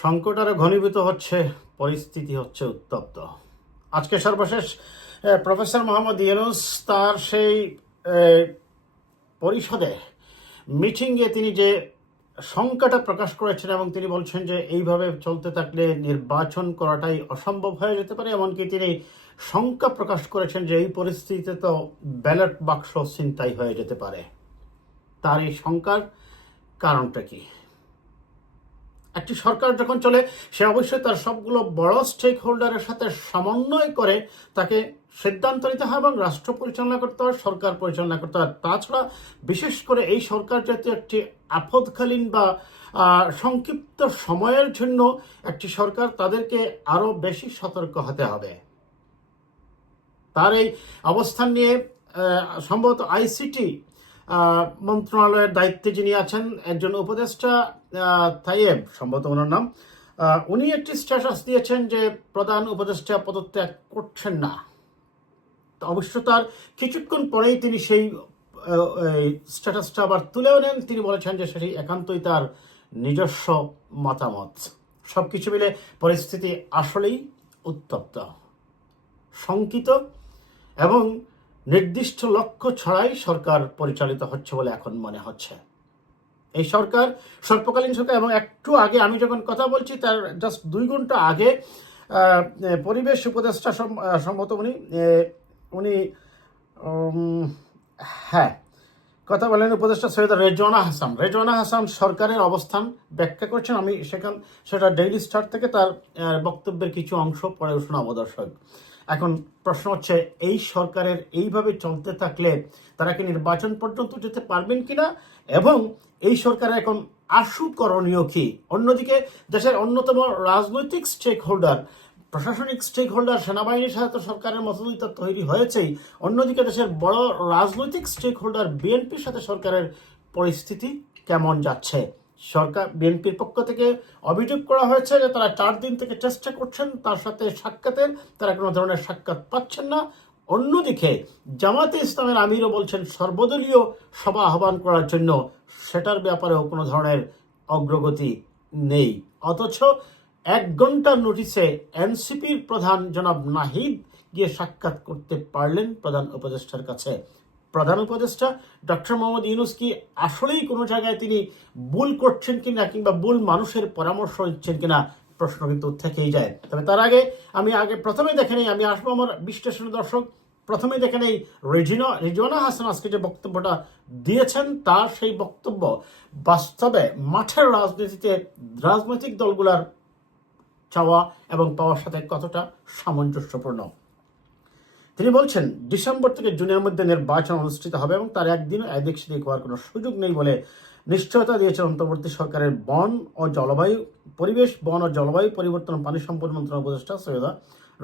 সংকট আরো ঘনীভূত হচ্ছে, পরিস্থিতি হচ্ছে উত্তপ্ত। আজকে সর্বশেষ প্রফেসর মোহাম্মদ ইউনূস তার সেই পরিষদে মিটিংয়ে তিনি যে শঙ্কাটা প্রকাশ করেছেন এবং তিনি বলছেন যে এইভাবে চলতে থাকলে নির্বাচন করাটাই অসম্ভব হয়ে যেতে পারে। এমনকি তিনি শঙ্কা প্রকাশ করেছেন যে এই পরিস্থিতিতে তো ব্যালট বাক্স ছিনতাই হয়ে যেতে পারে। তার এই শঙ্কার কারণটা কি? একটি সরকার যখন চলে, সে অবশ্যই তার সবগুলো বড় স্টেক হোল্ডারের সাথে সমন্বয় করে তাকে সিদ্ধান্ত নিতে হয় এবং রাষ্ট্র পরিচালনা করতে হয়, সরকার পরিচালনা করতে হয়। তাছাড়া বিশেষ করে এই সরকার যেহেতু একটি আপদকালীন বা সংক্ষিপ্ত সময়ের জন্য একটি সরকার, তাদেরকে আরো বেশি সতর্ক হতে হবে। তার এই অবস্থান নিয়ে সম্ভবত আইসিটি মন্ত্রণালয়ের দায়িত্বে যিনি আছেন, একজন উপদেষ্টা তাইয়েব সম্ভবত ওনার নাম, উনি একটি স্ট্যাটাস দিয়েছেন যে প্রধান উপদেষ্টা পদত্যাগ করছেন না। অবশ্য তার কিছুক্ষণ পরেই তিনি সেই স্ট্যাটাসটা আবার তুলেও নেন। তিনি বলেছেন যে সেটি একান্তই তার নিজস্ব মতামত। সবকিছু মিলে পরিস্থিতি আসলেই উত্তপ্ত, শঙ্কিত এবং নির্দিষ্ট লক্ষ্য ছাড়াই সরকার পরিচালিত হচ্ছে বলে এখন মনে হচ্ছে। এই সরকার স্বল্পকালীন সরকার, এবং একটু আগে আমি যখন কথা বলছি তার জাস্ট 2 ঘন্টা আগে পরিবেশ উপদেষ্টা সম্ভবত উনি হ্যাঁ কথা বলেন উপদেষ্টা সৈয়দ রেজওয়ানা হাসান সরকারের অবস্থান ব্যাখ্যা করছেন। আমি সেটা ডেইলি স্টার থেকে তার বক্তব্যের কিছু অংশ পরে শোনাবো দর্শক। এখন প্রশ্ন হচ্ছে, এই সরকারের এইভাবে চলতে থাকলে তারা কি নির্বাচন পর্যন্ত যেতে পারবেন কিনা, এবং এই সরকারের এখন আশু করণীয় কি? অন্যদিকে দেশের অন্যতম রাজনৈতিক স্টেক হোল্ডার, প্রশাসনিক স্টেক হোল্ডার সেনাবাহিনীর সাথে তো সরকারের মতবিরোধ তৈরি হয়েছেই, অন্যদিকে দেশের বড় রাজনৈতিক স্টেক হোল্ডার বিএনপির সাথে সরকারের পরিস্থিতি কেমন যাচ্ছে? সরকার বিএনপির পক্ষ থেকে অভিযোগ করা হয়েছে যে তারা 4 দিন থেকে চেষ্টা করছেন তার সাথে সাক্ষাতের, তারা কোনো ধরনের সাক্ষাৎ পাচ্ছেন না। অন্যদিকে জামাতে ইসলামের আমিরও বলছেন সর্বদলীয় সভা আহ্বান করার জন্য, সেটার ব্যাপারেও কোনো ধরনের অগ্রগতি নেই। অথচ 1 ঘন্টার নোটিশে এনসিপির প্রধান জনাব নাহিদ গিয়ে সাক্ষাৎ করতে পারলেন প্রধান উপদেষ্টার কাছে। প্রধান উপদেষ্টা ডক্টর মোহাম্মদ ইউনূস কি আসলেই কোনো জায়গায় তিনি ভুল করছেন কিনা, কিংবা ভুল মানুষের পরামর্শ নিচ্ছেন কিনা, প্রশ্ন কিন্তু থেকেই যায়। তবে তার আগে আমি প্রথমে দেখে নেই, আমি আসবো আমার বিশ্লেষণ দর্শক। প্রথমে দেখে নেই রেজওয়ানা হাসান আজকে যে বক্তব্যটা দিয়েছেন, তার সেই বক্তব্য বাস্তবে মাঠের রাজনীতিতে রাজনৈতিক দলগুলার চাওয়া এবং পাওয়ার সাথে কতটা সামঞ্জস্যপূর্ণ। তিনি বলছেন ডিসেম্বর থেকে জুনের মধ্যে নির্বাচন অনুষ্ঠিত হবে এবং তার একদিনও এদিক সেদিক হওয়ার কোনো সুযোগ নেই বলে নিশ্চয়তা দিয়েছেন অন্তর্বর্তী সরকারের পরিবেশ বন ও জলবায়ু পরিবর্তন পানি সম্পদ মন্ত্রণালয় উপদেষ্টা সৈয়দা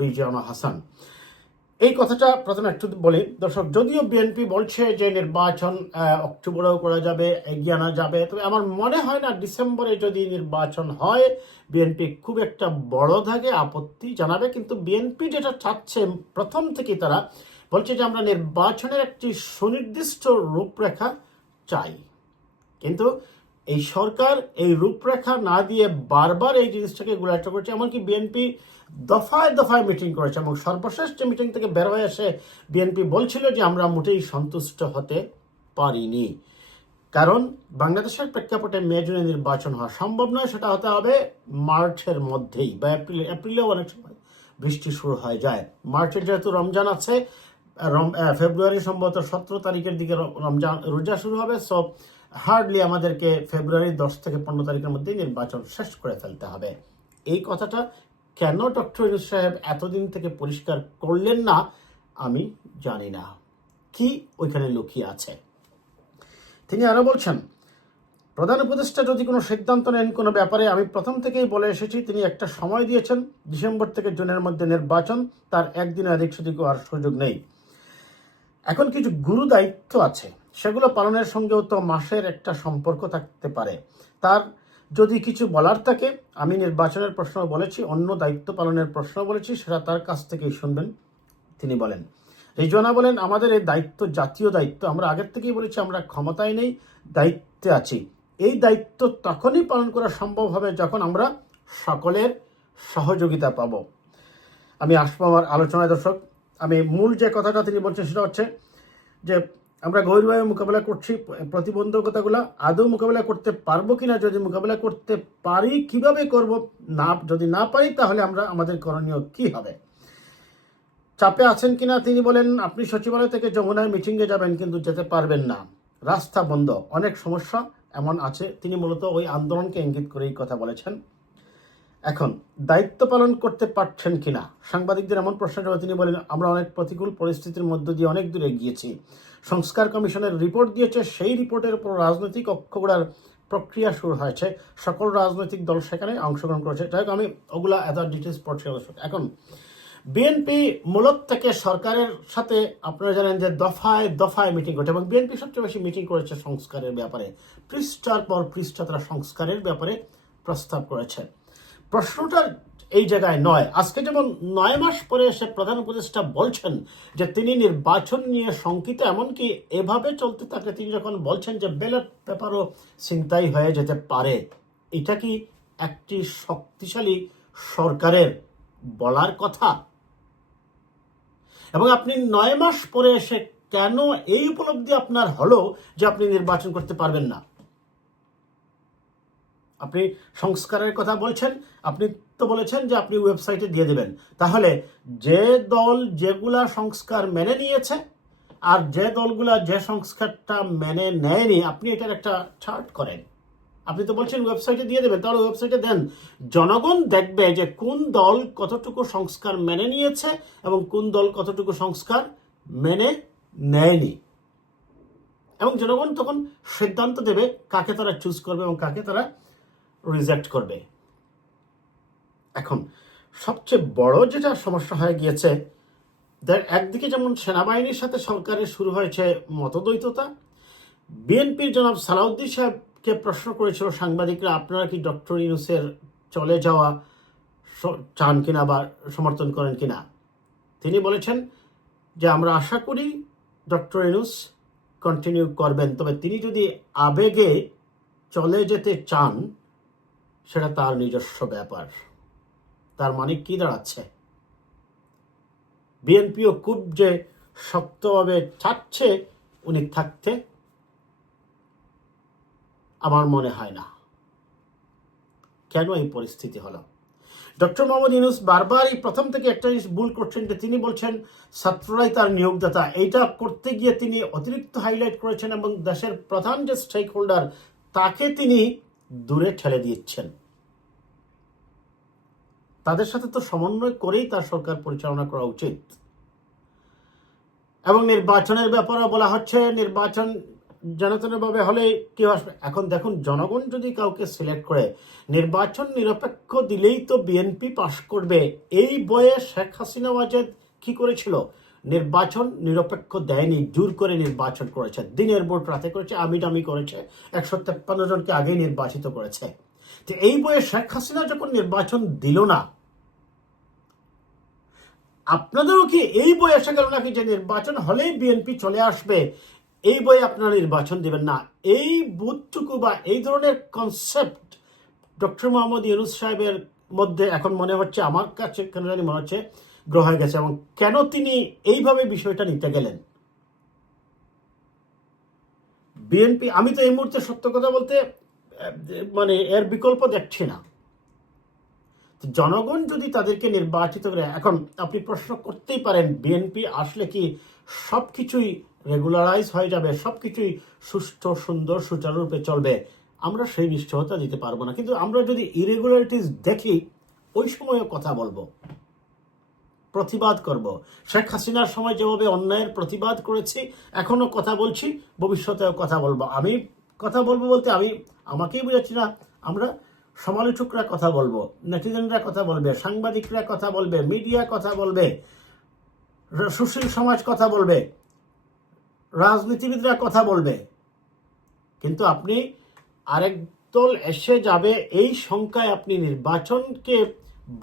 রেজওয়ানা হাসান। এই কথাটা প্রথমে একটু বলি দর্শক। যদিও বিএনপি বলছে যে নির্বাচন অক্টোবরেও করা যাবে, এগিয়ে আনা যাবে, তবে আমার মনে হয় না ডিসেম্বরে যদি নির্বাচন হয় বিএনপি খুব একটা বড় ধাগে আপত্তি জানাবে। কিন্তু বিএনপি যেটা চাচ্ছে প্রথম থেকে, তারা বলছে যে আমরা নির্বাচনের একটি সুনির্দিষ্ট রূপরেখা চাই। কিন্তু এই সরকার এই রূপরেখা না দিয়ে বারবার এই জিনিসটাকে গুলাটা করছে। এমনকি বিএনপি দফায় দফায় মিটিং করেছে এবং সর্বশেষ যে মিটিং থেকে বের হয়ে এসে বিএনপি বলছিল যে আমরা মোটেই সন্তুষ্ট হতে পারিনি, কারণ বাংলাদেশের প্রেক্ষাপটে মে জুনে নির্বাচন হওয়া সম্ভব নয়। সেটা হতে হবে মার্চের মধ্যেই বা এপ্রিলেও অনেক সময় বৃষ্টি শুরু হয়ে যায়। মার্চের যেহেতু রমজান আছে, ফেব্রুয়ারি সম্ভবত 17 তারিখের দিকে রমজান রোজা শুরু হবে। সো হার্ডলি আমাদেরকে ফেব্রুয়ারি 10 থেকে 15 তারিখের মধ্যে নির্বাচন শেষ করে ফেলতে হবে। এই কথাটা কেন ডক্টর ইউনূস সাহেব এতদিন থেকে পরিষ্কার করলেন না আমি জানি না, কি ওইখানে লুকিয়ে আছে। তিনি আরো বলছেন, প্রধান উপদেষ্টা যদি কোনো সিদ্ধান্ত নেন কোনো ব্যাপারে, আমি প্রথম থেকেই বলে এসেছি, তিনি একটা সময় দিয়েছেন ডিসেম্বর থেকে জুনের মধ্যে নির্বাচন, তার একদিনে এদিক সেদিক আর সুযোগ নেই। এখন কিছু গুরু দায়িত্ব আছে, সেগুলো পালনের সঙ্গেও তো মাসের একটা সম্পর্ক থাকতে পারে। তার যদি কিছু বলার থাকে, আমি নির্বাচনের প্রশ্ন বলেছি, অন্য দায়িত্ব পালনের প্রশ্ন বলেছি, সেটা তার কাছ থেকেই শুনবেন। তিনি বলেন, রেজওয়ানা বলেন, আমাদের এই দায়িত্ব জাতীয় দায়িত্ব। আমরা আগের থেকেই বলেছি আমরা ক্ষমতায় নেই, দায়িত্বে আছি। এই দায়িত্ব তখনই পালন করা সম্ভব হবে যখন আমরা সকলের সহযোগিতা পাব। আমি আসবো আমার আলোচনায় দর্শক। আমি মূল যে কথাটা তিনি বলছেন সেটা হচ্ছে যে আমরা গভীরভাবে মোকাবেলা করছি, প্রতিবন্ধকতাগুলো আদৌ মোকাবেলা করতে পারবো কিনা, যদি মোকাবেলা করতে পারি কিভাবে করব, না যদি না পারি তাহলে আমরা আমাদের করণীয় কি হবে। চাপে আছেন কিনা তিনি বলেন, আপনি সচিবালয় থেকে যমুনায় মিটিংয়ে যাবেন কিন্তু যেতে পারবেন না, রাস্তা বন্ধ, অনেক সমস্যা এমন আছে। তিনি মূলত ওই আন্দোলনকে ইঙ্গিত করেই কথা বলেছেন। এখন দায়িত্ব পালন করতে পারছেন কিনা সাংবাদিকদের এমন প্রশ্নের জবাবে তিনি বলেন, আমরা অনেক প্রতিকূল পরিস্থিতির মধ্য দিয়ে অনেক দূরে গিয়েছি। সংস্কার কমিশনের রিপোর্ট দিয়েছে, সেই রিপোর্টের উপর রাজনৈতিক অক্ষগুড়ার প্রক্রিয়া শুরু হয়েছে, সকল রাজনৈতিক দল সেখানে অংশগ্রহণ করেছে। যাই হোক, আমি ওগুলা এত ডিটেলস পড়ছি। এখন বিএনপি মূলত থেকে সরকারের সাথে আপনারা জানেন যে দফায় দফায় মিটিং করছে এবং বিএনপি সবচেয়ে বেশি মিটিং করেছে সংস্কারের ব্যাপারে। পৃষ্ঠার পর পৃষ্ঠা তারা সংস্কারের ব্যাপারে প্রস্তাব করেছে। প্রশ্নটা এই জায়গায় নয়। আজকে যেমন 9 মাস পরে এসে প্রধান উপদেষ্টা বলছেন যে তিনি নির্বাচন নিয়ে শঙ্কিত, এমনকি এভাবে চলতে থাকলে তিনি যখন বলছেন যে ব্যালট পেপারও ছিনতাই হয়ে যেতে পারে, এটা কি একটি শক্তিশালী সরকারের বলার কথা? এবং আপনি 9 মাস পরে এসে কেন এই উপলব্ধি আপনার হলো যে আপনি নির্বাচন করতে পারবেন না? আপনি সংস্কারের কথা বলছেন, আপনি তো বলেছেন যে আপনি ওয়েবসাইটে দিয়ে দেবেন। তাহলে যে দল যেগুলা সংস্কার মেনে নিয়েছে আর যে দলগুলা যে সংস্কারটা মেনে নেয়নি, আপনি এটার একটা চার্ট করেন। আপনি তো বলছেন ওয়েবসাইটে দিয়ে দেবেন, তাহলে ওয়েবসাইটে দেন। জনগণ দেখবে যে কোন দল কতটুকু সংস্কার মেনে নিয়েছে এবং কোন দল কতটুকু সংস্কার মেনে নেয়নি, এবং জনগণ তখন সিদ্ধান্ত দেবে কাকে তারা চুজ করবে এবং কাকে তারা রিজেক্ট করবে। এখন সবচেয়ে বড় যেটা সমস্যা হয়ে গিয়েছে, একদিকে যেমন সেনাবাহিনীর সাথে সরকারের শুরু হয়েছে মতদ্বৈততা। বিএনপির জনাব সালাউদ্দিন সাহেবকে প্রশ্ন করেছিল সাংবাদিকরা, আপনারা কি ডক্টর ইউনূসের চলে যাওয়া চান কিনা বা সমর্থন করেন কিনা? তিনি বলেছেন যে আমরা আশা করি ডক্টর ইউনূস কন্টিনিউ করবেন, তবে তিনি যদি আবেগে চলে যেতে চান সেটা তার নিজস্ব ব্যাপার। তার মানে কি দাঁড়াচ্ছে? বিএনপিও খুব যে শক্তভাবে চাচ্ছে উনি থাকতে, আমার মনে হয় না। কেন এই পরিস্থিতি হলো? ডক্টর মোহাম্মদ ইউনূস বারবারই প্রথম থেকে একটা জিনিস ভুল করছেন, যে তিনি বলছেন ছাত্ররাই তার নিয়োগদাতা। এইটা করতে গিয়ে তিনি অতিরিক্ত হাইলাইট করেছেন এবং দেশের প্রধান যে স্টেক হোল্ডার তাকে তিনি দূরে ঠেলে দিচ্ছেন। তাদের সাথে তো সমন্বয় করেই তার সরকার পরিচালনা করা উচিত। এবং নির্বাচনের ব্যাপারে বলা হচ্ছে নির্বাচন জনতনভাবে হলে কেউ আসবে। এখন দেখুন, জনগণ যদি কাউকে সিলেক্ট করে নির্বাচন নিরপেক্ষ দিলেই তো বিএনপি পাশ করবে, এই বয়ে শেখ হাসিনা ওয়াজেদ কি করেছিল? নির্বাচন নিরপেক্ষ দেয়নি, জোর করে নির্বাচন করেছে, দিনের ভোট রাতে করেছে, আমিডামি করেছে, 153 জনকে আগেই নির্বাচিত করেছে। তো এই বয়ে শেখ হাসিনা যখন নির্বাচন দিল না, আপনাদেরও কি এই বই এসে গেল নাকি যে নির্বাচন হলেই বিএনপি চলে আসবে, এই বই আপনারা নির্বাচন দিবেন না? এই বুথটুকু বা এই ধরনের কনসেপ্ট ডক্টর মোহাম্মদ ইউনূস সাহেবের মধ্যে এখন মনে হচ্ছে, আমার কাছে কেন জানি মনে হচ্ছে গ্রহ হয়ে গেছে। এবং কেন তিনি এইভাবে বিষয়টা নিতে গেলেন? বিএনপি, আমি তো এই মুহূর্তে সত্য কথা বলতে মানে এর বিকল্প দেখছি না। জনগণ যদি তাদেরকে নির্বাচিত করে, এখন আপনি প্রশ্ন করতেই পারেন বিএনপি আসলে কি সব কিছুই রেগুলারাইজ হয়ে যাবে, সব কিছুই সুষ্ঠু সুন্দর সুচারুরূপে চলবে? আমরা সেই নিশ্চয়তা দিতে পারবো না, কিন্তু আমরা যদি ইরেগুলারিটিস দেখি ওই সময়ও কথা বলবো, প্রতিবাদ করব। শেখ হাসিনার সময় যেভাবে অন্যায়ের প্রতিবাদ করেছি, এখনো কথা বলছি, ভবিষ্যতেও কথা বলবো। আমি কথা বলবো বলতে আমি আমাকেই বুঝাচ্ছি না, আমরা সমালোচকরা কথা বলবো, নেটিজেনরা কথা বলবে, সাংবাদিকরা কথা বলবে, মিডিয়া কথা বলবে, সুশীল সমাজ কথা বলবে, রাজনীতিবিদরা কথা বলবে। কিন্তু আপনি আরেক দল এসে যাবে এই সংখ্যায় আপনি নির্বাচনকে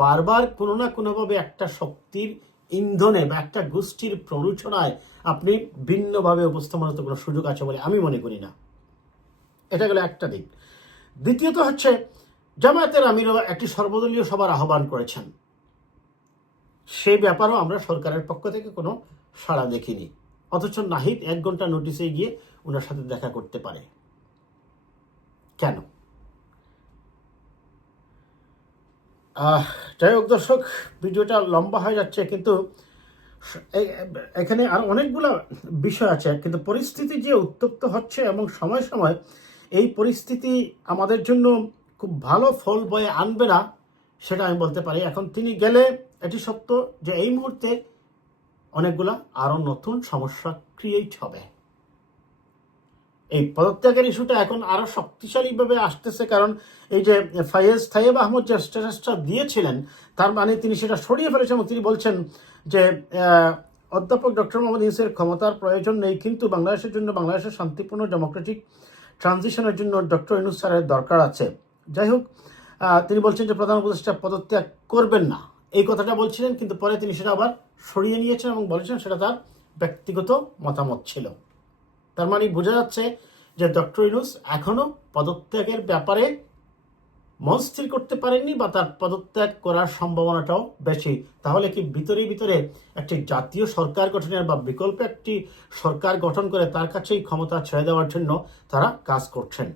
বারবার কোনো না কোনোভাবে একটা শক্তির ইন্ধনে বা একটা গোষ্ঠীর প্ররোচনায় আপনি ভিন্নভাবে উপস্থাপনের কোনো সুযোগ আছে বলে আমি মনে করি না। এটা গেল একটা দিক। দ্বিতীয়ত হচ্ছে জামায়াতের আমিরও একটি সর্বদলীয় সভার আহ্বান করেছেন, সেই ব্যাপারেও আমরা সরকারের পক্ষ থেকে কোনো সাড়া দেখিনি। অথচ নাহিদ 1 ঘন্টা নোটিশে গিয়ে ওনার সাথে দেখা করতে পারে। কেন? যাই হোক দর্শক, ভিডিওটা লম্বা হয়ে যাচ্ছে, কিন্তু এখানে আর অনেকগুলো বিষয় আছে। কিন্তু পরিস্থিতি যে উত্তপ্ত হচ্ছে এবং সময় সময় এই পরিস্থিতি আমাদের জন্য খুব ভালো ফল বয়ে আনবে না, সেটা আমি বলতে পারি। এখন তিনি গেলে এটি সত্য যে এই মুহূর্তে অনেকগুলা আরো নতুন সমস্যা ক্রিয়েট হবে। এই পদত্যাগের ইস্যুটা এখন আরো শক্তিশালীভাবে আসতেছে, কারণ এই যে ফাইয়াজ তাইয়েব আহমদ যে স্ট্যাটাসটা দিয়েছিলেন, তার মানে তিনি সেটা সরিয়ে ফেলেছেন এবং তিনি বলছেন যে অধ্যাপক ডক্টর মোহাম্মদ ইউনূসের ক্ষমতার প্রয়োজন নেই, কিন্তু বাংলাদেশের জন্য, বাংলাদেশের শান্তিপূর্ণ ডেমোক্রেটিক ট্রানজিশনের জন্য ডক্টর ইউনূস স্যারের দরকার আছে। যাই হোক, তিনি বলছেন যে প্রধান উপদেষ্টা পদত্যাগ করবেন না, এই কথাটা বলছিলেন, কিন্তু পরে তিনি সেটা আবার সরিয়ে নিয়েছেন এবং বলেছেন সেটা তার ব্যক্তিগত মতামত ছিল। তার মানে বোঝা যাচ্ছে যে ডক্টর ইউনূস এখনো পদত্যাগের ব্যাপারে মন স্থির করতে পারেননি, বা তার পদত্যাগ করার সম্ভাবনাটাও বেশি। তাহলে কি ভিতরে ভিতরে একটি জাতীয় সরকার গঠনের বা বিকল্প একটি সরকার গঠন করে তার কাছেই ক্ষমতা ছেড়ে দেওয়ার জন্য তারা কাজ করছেন?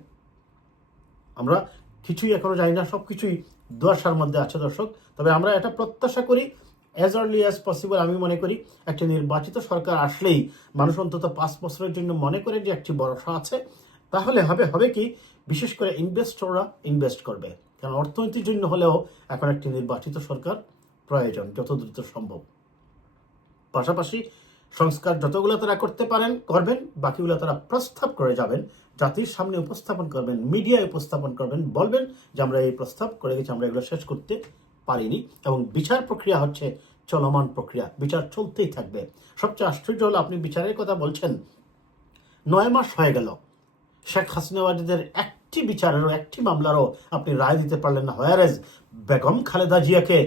আমরা কিছুই এখনো জানি না, সবকিছুই দুয়াশার মধ্যে আছে দর্শক। তবে আমরা এটা প্রত্যাশা করি অ্যাজ আর্লি অ্যাজ পসিবল। আমি মনে করি একটি নির্বাচিত সরকার আসলেই মানুষ অন্তত 5 বছরের জন্য মনে করে যে একটি ভরসা আছে, তাহলে হবে কি, বিশেষ করে ইনভেস্টররা ইনভেস্ট করবে। কারণ অর্থনীতির জন্য হলেও এখন একটি নির্বাচিত সরকার প্রয়োজন যত দ্রুত সম্ভব। পাশাপাশি সংস্কার যতগুলো তারা করতে পারেন করবেন, বাকিগুলো তারা প্রস্তাব করে যাবেন, জাতির সামনে উপস্থাপন করবেন, মিডিয়ায় উপস্থাপন করবেন, বলবেন যে আমরা এই প্রস্তাব করে গেছি, আমরা এগুলো শেষ করতে পারিনি। এবং বিচার প্রক্রিয়া হচ্ছে চলমান প্রক্রিয়া, বিচার চলতেই থাকবে। সবচেয়ে আশ্চর্য হলো, আপনি বিচারের কথা বলছেন, 9 মাস হয়ে গেল, শেখ হাসিনাবাদীদের একটি বিচারেরও, একটি মামলারও আপনি রায় দিতে পারলেন না। হোয়ারেজ বেগম খালেদা জিয়াকে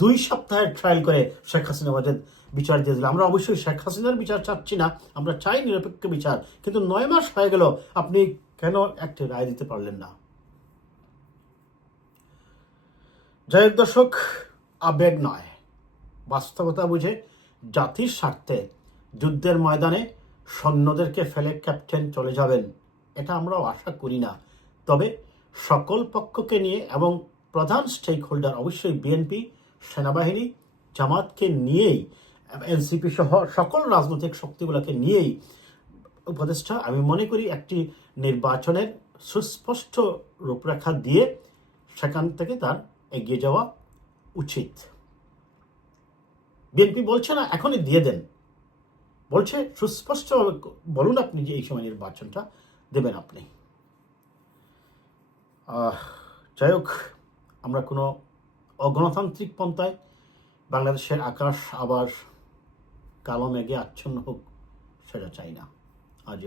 2 সপ্তাহের ট্রায়াল করে শেখ হাসিনাবাদের বিচার দিয়ে দিল। আমরা অবশ্যই শেখ হাসিনার বিচার চাচ্ছি না, আমরা চাই নিরপেক্ষ বিচার, কিন্তু 9 মাস হয়ে গেল, আপনি কেন একটি রায় দিতে পারলেন না? যাই হোক দর্শক, আবেগ নয়, বাস্তবতা বুঝে জাতির স্বার্থে যুদ্ধের ময়দানে সৈন্যদেরকে ফেলে ক্যাপ্টেন চলে যাবেন, এটা আমরাও আশা করি না। তবে সকল পক্ষকে নিয়ে এবং প্রধান স্টেক হোল্ডার অবশ্যই বিএনপি, সেনাবাহিনী, জামাতকে নিয়েই, এনসিপি সহ সকল রাজনৈতিক শক্তিগুলোকে নিয়েই উপদেষ্টা, আমি মনে করি একটি নির্বাচনের সুস্পষ্ট রূপরেখা দিয়ে সেখান থেকে তার এগিয়ে যাওয়া উচিত। বিএনপি বলছে না এখনই দিয়ে দেন, বলছে সুস্পষ্টভাবে বলুন আপনি যে এই সময় নির্বাচনটা দেবেন আপনি। যাই হোক, আমরা কোনো অগণতান্ত্রিক পন্থায় বাংলাদেশের আকাশ আবার কালো মেঘে আচ্ছন্ন হোক, সেটা চাই না। আজ